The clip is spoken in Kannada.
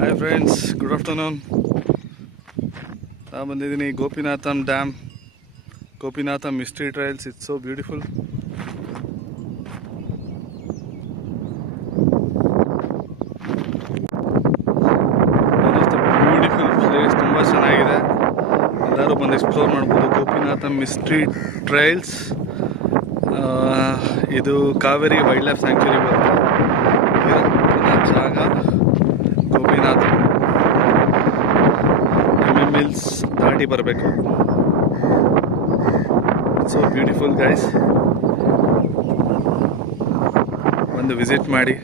Hi friends, good afternoon. ನಾನು ಬಂದಿದ್ದೀನಿ Gopinatham dam, Gopinatham mystery trails. It's so beautiful. Beautiful place, ತುಂಬ ಚೆನ್ನಾಗಿದೆ. ಎಲ್ಲರೂ ಬಂದು ಎಕ್ಸ್ಪ್ಲೋರ್ ಮಾಡ್ಬೋದು. ಗೋಪಿನಾಥಂ ಮಿಸ್ಟ್ರಿ ಟ್ರಯಲ್ಸ್, ಇದು ಕಾವೇರಿ ವೈಲ್ಡ್ ಲೈಫ್ ಸ್ಯಾಂಕ್ಚುರಿ ಬರುತ್ತೆ. ಜಾಗ ಗೋಪಿನಾಥ್ ಮಿಲ್ಸ್ ದಾಟಿ ಬರಬೇಕು. ಸೊ ಬ್ಯೂಟಿಫುಲ್ ಗೈಸ್, ಒಂದು ವಿಸಿಟ್ ಮಾಡಿ.